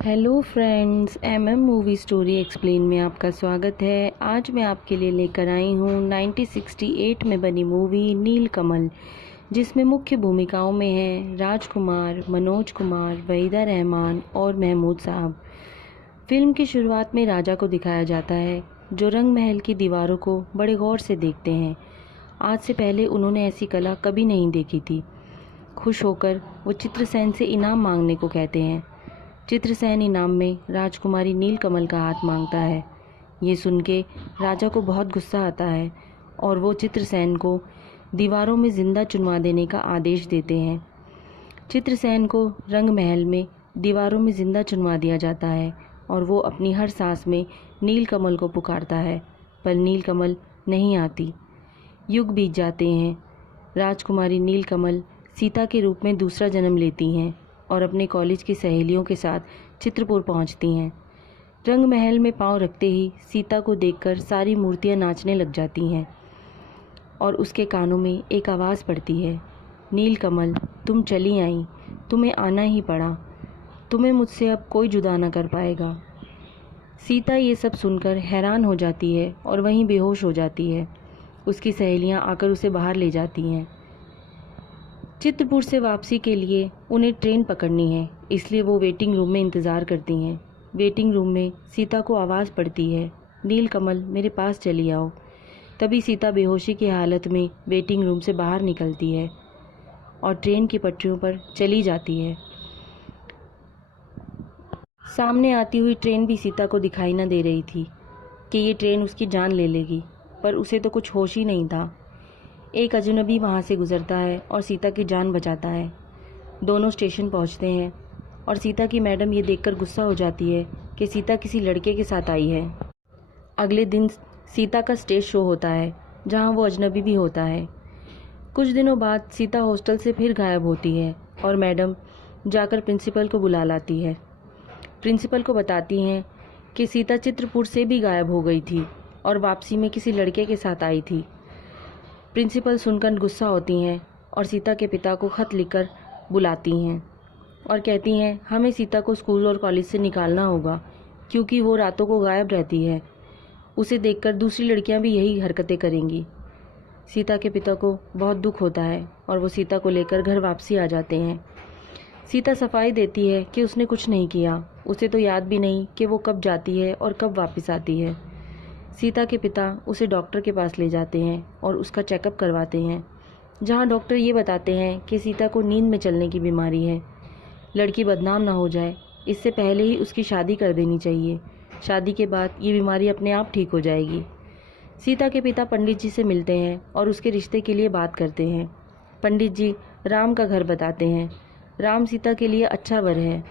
Hello friends, movie story explain में आपका स्वागत है। आज मैं आपके लिए लेकर आई हूँ 1968 में बनी मूवी नीलकमल, जिसमें मुख्य भूमिकाओं में हैं राजकुमार, मनोज कुमार, वहीदा रहमान और महमूद साहब। फिल्म की शुरुआत में राजा को दिखाया जाता है, जो रंग महल की दीवारों को बड़े गौर से देखते हैं। आज से पहले उन्होंने ऐसी कला कभी नहीं देखी थी। खुश होकर वो चित्रसेन से इनाम मांगने को कहते हैं। चित्रसेन इनाम में राजकुमारी नीलकमल का हाथ मांगता है। ये सुन के राजा को बहुत गुस्सा आता है और वो चित्रसेन को दीवारों में जिंदा चुनवा देने का आदेश देते हैं। चित्रसेन को रंग महल में दीवारों में जिंदा चुनवा दिया जाता है और वो अपनी हर सांस में नीलकमल को पुकारता है, पर नीलकमल नहीं आती। युग बीत जाते हैं। राजकुमारी नीलकमल सीता के रूप में दूसरा जन्म लेती हैं और अपने कॉलेज की सहेलियों के साथ चित्रपुर पहुंचती हैं। रंग महल में पांव रखते ही सीता को देखकर सारी मूर्तियां नाचने लग जाती हैं और उसके कानों में एक आवाज़ पड़ती है, नीलकमल तुम चली आई, तुम्हें आना ही पड़ा, तुम्हें मुझसे अब कोई जुदा न कर पाएगा। सीता ये सब सुनकर हैरान हो जाती है और वहीं बेहोश हो जाती है। उसकी सहेलियां आकर उसे बाहर ले जाती हैं। चित्रपुर से वापसी के लिए उन्हें ट्रेन पकड़नी है, इसलिए वो वेटिंग रूम में इंतज़ार करती हैं। वेटिंग रूम में सीता को आवाज़ पड़ती है, नीलकमल मेरे पास चली आओ। तभी सीता बेहोशी की हालत में वेटिंग रूम से बाहर निकलती है और ट्रेन की पटरियों पर चली जाती है। सामने आती हुई ट्रेन भी सीता को दिखाई न दे रही थी कि ये ट्रेन उसकी जान ले लेगी, पर उसे तो कुछ होश ही नहीं था। एक अजनबी वहाँ से गुजरता है और सीता की जान बचाता है। दोनों स्टेशन पहुँचते हैं और सीता की मैडम ये देखकर गुस्सा हो जाती है कि सीता किसी लड़के के साथ आई है। अगले दिन सीता का स्टेज शो होता है, जहाँ वो अजनबी भी होता है। कुछ दिनों बाद सीता हॉस्टल से फिर गायब होती है और मैडम जाकर प्रिंसिपल को बुला लाती है। प्रिंसिपल को बताती हैं कि सीता चित्रपुर से भी गायब हो गई थी और वापसी में किसी लड़के के साथ आई थी। प्रिंसिपल सुनकर गुस्सा होती हैं और सीता के पिता को खत लिखकर बुलाती हैं और कहती हैं हमें सीता को स्कूल और कॉलेज से निकालना होगा, क्योंकि वो रातों को गायब रहती है। उसे देखकर दूसरी लड़कियां भी यही हरकतें करेंगी। सीता के पिता को बहुत दुख होता है और वो सीता को लेकर घर वापसी आ जाते हैं। सीता सफाई देती है कि उसने कुछ नहीं किया, उसे तो याद भी नहीं कि वो कब जाती है और कब वापस आती है। सीता के पिता उसे डॉक्टर के पास ले जाते हैं और उसका चेकअप करवाते हैं, जहां डॉक्टर ये बताते हैं कि सीता को नींद में चलने की बीमारी है। लड़की बदनाम ना हो जाए, इससे पहले ही उसकी शादी कर देनी चाहिए। शादी के बाद ये बीमारी अपने आप ठीक हो जाएगी। सीता के पिता पंडित जी से मिलते हैं और उसके रिश्ते के लिए बात करते हैं। पंडित जी राम का घर बताते हैं। राम सीता के लिए अच्छा वर है।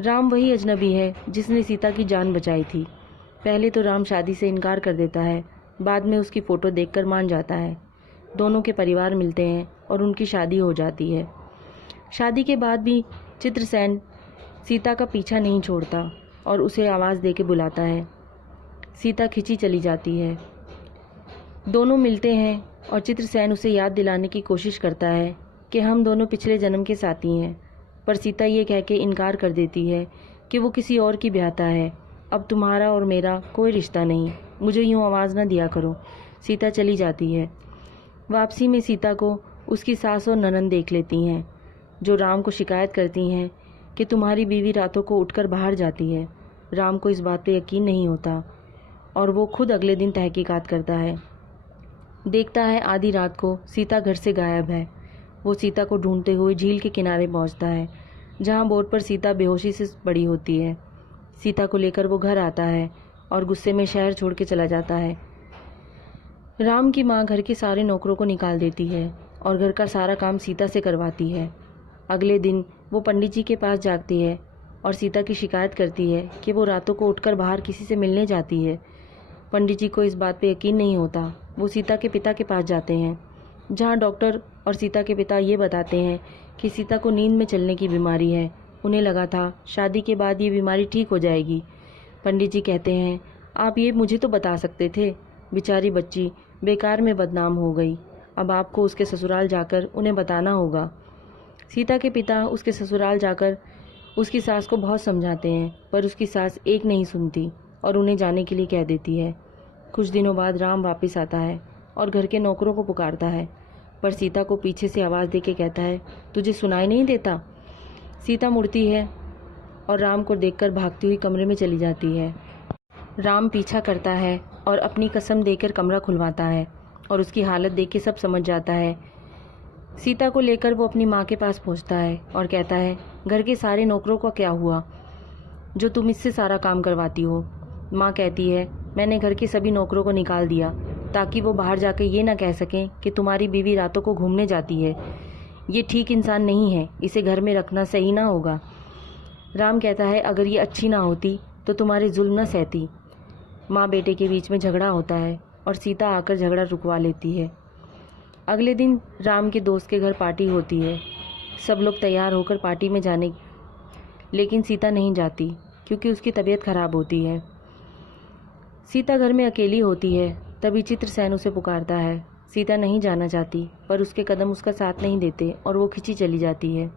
राम वही अजनबी है जिसने सीता की जान बचाई थी। पहले तो राम शादी से इनकार कर देता है, बाद में उसकी फ़ोटो देखकर मान जाता है। दोनों के परिवार मिलते हैं और उनकी शादी हो जाती है। शादी के बाद भी चित्रसेन सीता का पीछा नहीं छोड़ता और उसे आवाज़ दे के बुलाता है। सीता खिंची चली जाती है। दोनों मिलते हैं और चित्रसेन उसे याद दिलाने की कोशिश करता है कि हम दोनों पिछले जन्म के साथी हैं, पर सीता ये कह के इनकार कर देती है कि वो किसी और की ब्याहता है। अब तुम्हारा और मेरा कोई रिश्ता नहीं, मुझे यूँ आवाज़ न दिया करो। सीता चली जाती है। वापसी में सीता को उसकी सास और ननंद देख लेती हैं, जो राम को शिकायत करती हैं कि तुम्हारी बीवी रातों को उठकर बाहर जाती है। राम को इस बात पे यकीन नहीं होता और वो खुद अगले दिन तहकीकात करता है। देखता है आधी रात को सीता घर से गायब है। वो सीता को ढूंढते हुए झील के किनारे पहुंचता है, जहां बोट पर सीता बेहोशी से पड़ी होती है। सीता को लेकर वो घर आता है और गुस्से में शहर छोड़ के चला जाता है। राम की माँ घर के सारे नौकरों को निकाल देती है और घर का सारा काम सीता से करवाती है। अगले दिन वो पंडित जी के पास जाती है और सीता की शिकायत करती है कि वो रातों को उठकर बाहर किसी से मिलने जाती है। पंडित जी को इस बात पे यकीन नहीं होता। वो सीता के पिता के पास जाते हैं, जहाँ डॉक्टर और सीता के पिता ये बताते हैं कि सीता को नींद में चलने की बीमारी है। उन्हें लगा था शादी के बाद ये बीमारी ठीक हो जाएगी। पंडित जी कहते हैं आप ये मुझे तो बता सकते थे, बेचारी बच्ची बेकार में बदनाम हो गई, अब आपको उसके ससुराल जाकर उन्हें बताना होगा। सीता के पिता उसके ससुराल जाकर उसकी सास को बहुत समझाते हैं पर उसकी सास एक नहीं सुनती और उन्हें जाने के लिए कह देती है। कुछ दिनों बाद राम वापस आता है और घर के नौकरों को पुकारता है, पर सीता को पीछे से आवाज़ देके कहता है, तुझे सुनाई नहीं देता? सीता मुड़ती है और राम को देखकर भागती हुई कमरे में चली जाती है। राम पीछा करता है और अपनी कसम देकर कमरा खुलवाता है और उसकी हालत देख के सब समझ जाता है। सीता को लेकर वो अपनी माँ के पास पहुँचता है और कहता है, घर के सारे नौकरों का क्या हुआ जो तुम इससे सारा काम करवाती हो? माँ कहती है, मैंने घर के सभी नौकरों को निकाल दिया ताकि वो बाहर जाकर ये ना कह सकें कि तुम्हारी बीवी रातों को घूमने जाती है। ये ठीक इंसान नहीं है, इसे घर में रखना सही ना होगा। राम कहता है, अगर ये अच्छी ना होती तो तुम्हारे जुल्म ना सहती। माँ बेटे के बीच में झगड़ा होता है और सीता आकर झगड़ा रुकवा लेती है। अगले दिन राम के दोस्त के घर पार्टी होती है। सब लोग तैयार होकर पार्टी में जाने, लेकिन सीता नहीं जाती क्योंकि उसकी तबीयत खराब होती है। सीता घर में अकेली होती है। तभी चित्रसेन उसे पुकारता है। सीता नहीं जाना चाहती पर उसके कदम उसका साथ नहीं देते और वो खिंची चली जाती है।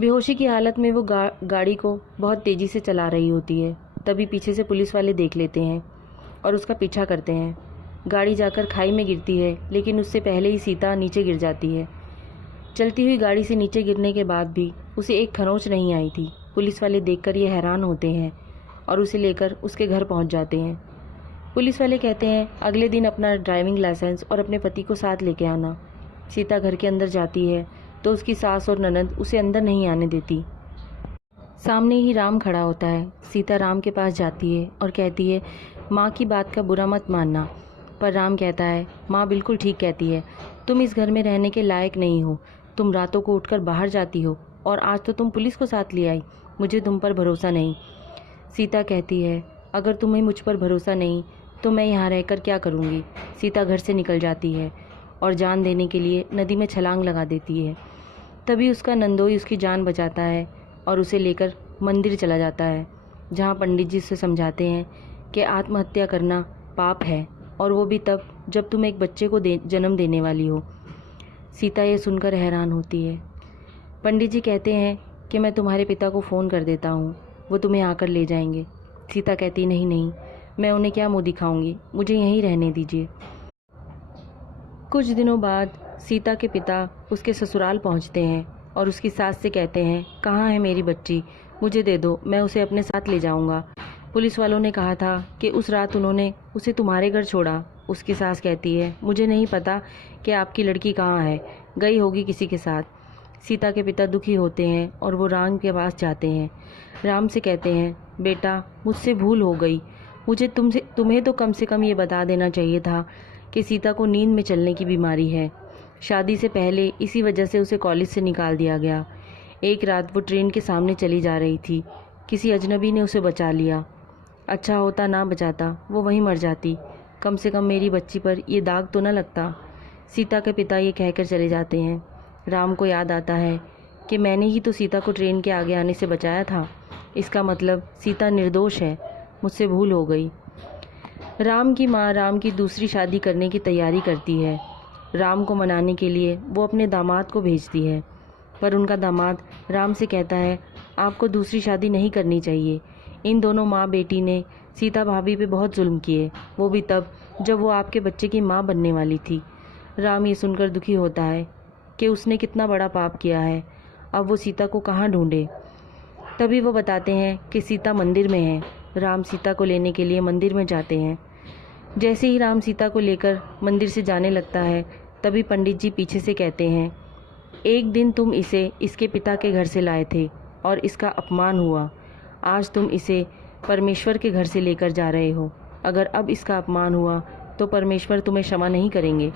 बेहोशी की हालत में वो गाड़ी को बहुत तेज़ी से चला रही होती है। तभी पीछे से पुलिस वाले देख लेते हैं और उसका पीछा करते हैं। गाड़ी जाकर खाई में गिरती है, लेकिन उससे पहले ही सीता नीचे गिर जाती है। चलती हुई गाड़ी से नीचे गिरने के बाद भी उसे एक खरोंच नहीं आई थी। पुलिस वाले देखकर ये हैरान होते हैं और उसे लेकर उसके घर पहुंच जाते हैं। पुलिस वाले कहते हैं, अगले दिन अपना ड्राइविंग लाइसेंस और अपने पति को साथ लेके आना। सीता घर के अंदर जाती है तो उसकी सास और ननद उसे अंदर नहीं आने देती। सामने ही राम खड़ा होता है। सीता राम के पास जाती है और कहती है, माँ की बात का बुरा मत मानना। पर राम कहता है, माँ बिल्कुल ठीक कहती है, तुम इस घर में रहने के लायक नहीं हो। तुम रातों को उठकर बाहर जाती हो और आज तो तुम पुलिस को साथ ले आई। मुझे तुम पर भरोसा नहीं। सीता कहती है, अगर तुम्हें मुझ पर भरोसा नहीं तो मैं यहाँ रहकर क्या करूँगी। सीता घर से निकल जाती है और जान देने के लिए नदी में छलांग लगा देती है। तभी उसका नंदोई उसकी जान बचाता है और उसे लेकर मंदिर चला जाता है, जहाँ पंडित जी उसे समझाते हैं कि आत्महत्या करना पाप है और वो भी तब जब तुम एक बच्चे को जन्म देने वाली हो। सीता ये सुनकर हैरान होती है। पंडित जी कहते हैं कि मैं तुम्हारे पिता को फ़ोन कर देता हूँ, वो तुम्हें आकर ले जाएंगे। सीता कहती, नहीं नहीं, मैं उन्हें क्या मुँह दिखाऊंगी, मुझे यहीं रहने दीजिए। कुछ दिनों बाद सीता के पिता उसके ससुराल पहुँचते हैं और उसकी सास से कहते हैं, कहाँ है मेरी बच्ची, मुझे दे दो, मैं उसे अपने साथ ले जाऊँगा। पुलिस वालों ने कहा था कि उस रात उन्होंने उसे तुम्हारे घर छोड़ा। उसकी सास कहती है, मुझे नहीं पता कि आपकी लड़की कहाँ है, गई होगी किसी के साथ। सीता के पिता दुखी होते हैं और वो राम के पास जाते हैं। राम से कहते हैं, बेटा मुझसे भूल हो गई, मुझे तुम्हें तो कम से कम ये बता देना चाहिए था कि सीता को नींद में चलने की बीमारी है। शादी से पहले इसी वजह से उसे कॉलेज से निकाल दिया गया। एक रात वो ट्रेन के सामने चली जा रही थी, किसी अजनबी ने उसे बचा लिया। अच्छा होता ना बचाता, वो वहीं मर जाती, कम से कम मेरी बच्ची पर ये दाग तो न लगता। सीता के पिता ये कहकर चले जाते हैं। राम को याद आता है कि मैंने ही तो सीता को ट्रेन के आगे आने से बचाया था, इसका मतलब सीता निर्दोष है, मुझसे भूल हो गई। राम की माँ राम की दूसरी शादी करने की तैयारी करती है। राम को मनाने के लिए वो अपने दामाद को भेजती है, पर उनका दामाद राम से कहता है, आपको दूसरी शादी नहीं करनी चाहिए। इन दोनों माँ बेटी ने सीता भाभी पे बहुत जुल्म किए, वो भी तब जब वो आपके बच्चे की माँ बनने वाली थी। राम ये सुनकर दुखी होता है कि उसने कितना बड़ा पाप किया है, अब वो सीता को कहाँ ढूंढे। तभी वो बताते हैं कि सीता मंदिर में है। राम सीता को लेने के लिए मंदिर में जाते हैं। जैसे ही राम सीता को लेकर मंदिर से जाने लगता है, तभी पंडित जी पीछे से कहते हैं, एक दिन तुम इसे इसके पिता के घर से लाए थे और इसका अपमान हुआ, आज तुम इसे परमेश्वर के घर से लेकर जा रहे हो। अगर अब इसका अपमान हुआ तो परमेश्वर तुम्हें क्षमा नहीं करेंगे।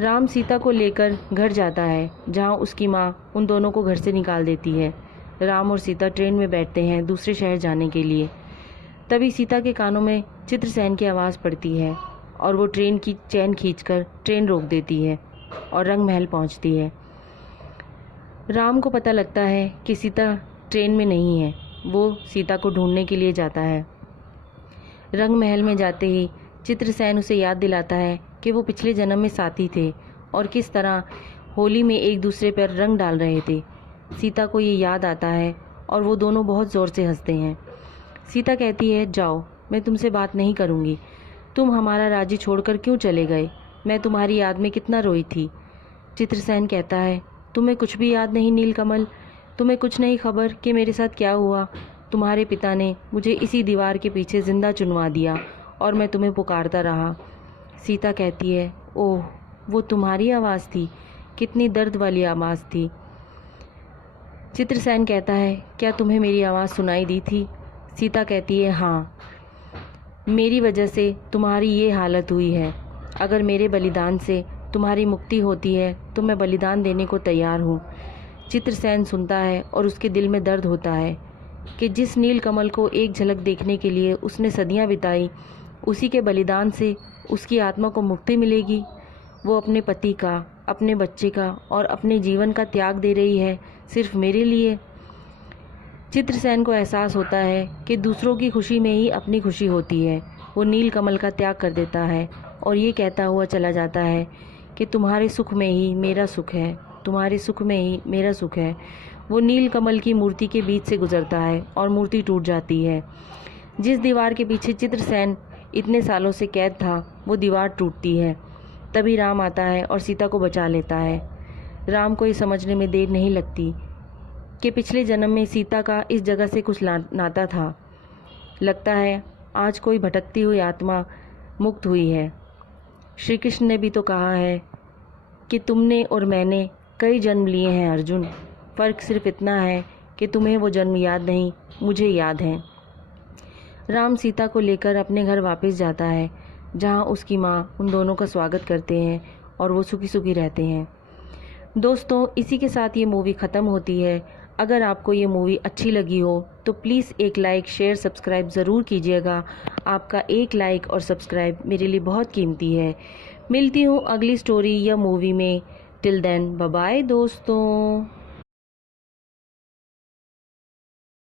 राम सीता को लेकर घर जाता है, जहाँ उसकी माँ उन दोनों को घर से निकाल देती है। राम और सीता ट्रेन में बैठते हैं दूसरे शहर जाने के लिए। तभी सीता के कानों में चित्रसेन की आवाज़ पड़ती है और वो ट्रेन की चैन खींचकर ट्रेन रोक देती है और रंग महल पहुँचती है। राम को पता लगता है कि सीता ट्रेन में नहीं है, वो सीता को ढूंढने के लिए जाता है। रंग महल में जाते ही चित्रसेन उसे याद दिलाता है कि वो पिछले जन्म में साथी थे और किस तरह होली में एक दूसरे पर रंग डाल रहे थे। सीता को ये याद आता है और वो दोनों बहुत ज़ोर से हंसते हैं। सीता कहती है, जाओ, मैं तुमसे बात नहीं करूँगी। तुम हमारा राज्य छोड़कर क्यों चले गए? मैं तुम्हारी याद में कितना रोई थी। चित्रसेन कहता है, तुम्हें कुछ भी याद नहीं नीलकमल? तुम्हें कुछ नहीं खबर कि मेरे साथ क्या हुआ? तुम्हारे पिता ने मुझे इसी दीवार के पीछे जिंदा चुनवा दिया और मैं तुम्हें पुकारता रहा। सीता कहती है, ओह, वो तुम्हारी आवाज़ थी? कितनी दर्द वाली आवाज़ थी। चित्रसेन कहता है, क्या तुम्हें मेरी आवाज़ सुनाई दी थी? सीता कहती है, हाँ, मेरी वजह से तुम्हारी ये हालत हुई है। अगर मेरे बलिदान से तुम्हारी मुक्ति होती है तो मैं बलिदान देने को तैयार हूँ। चित्रसेन सुनता है और उसके दिल में दर्द होता है कि जिस नीलकमल को एक झलक देखने के लिए उसने सदियां बिताई, उसी के बलिदान से उसकी आत्मा को मुक्ति मिलेगी। वो अपने पति का, अपने बच्चे का और अपने जीवन का त्याग दे रही है सिर्फ मेरे लिए। चित्रसेन को एहसास होता है कि दूसरों की खुशी में ही अपनी खुशी होती है। वो नीलकमल का त्याग कर देता है और ये कहता हुआ चला जाता है कि तुम्हारे सुख में ही मेरा सुख है, तुम्हारे सुख में ही मेरा सुख है। वो नीलकमल की मूर्ति के बीच से गुजरता है और मूर्ति टूट जाती है। जिस दीवार के पीछे चित्रसेन इतने सालों से कैद था, वो दीवार टूटती है। तभी राम आता है और सीता को बचा लेता है। राम को ये समझने में देर नहीं लगती कि पिछले जन्म में सीता का इस जगह से कुछ नाता था। लगता है आज कोई भटकती हुई आत्मा मुक्त हुई है। श्री कृष्ण ने भी तो कहा है कि तुमने और मैंने कई जन्म लिए हैं अर्जुन, फ़र्क सिर्फ इतना है कि तुम्हें वो जन्म याद नहीं, मुझे याद है। राम सीता को लेकर अपने घर वापस जाता है, जहाँ उसकी माँ उन दोनों का स्वागत करते हैं और वो सुखी सुखी रहते हैं। दोस्तों, इसी के साथ ये मूवी ख़त्म होती है। अगर आपको ये मूवी अच्छी लगी हो तो प्लीज़ एक लाइक, शेयर, सब्सक्राइब ज़रूर कीजिएगा। आपका एक लाइक और सब्सक्राइब मेरे लिए बहुत कीमती है। मिलती हूँ अगली स्टोरी या मूवी में। टिल देन, बाय बाय दोस्तों।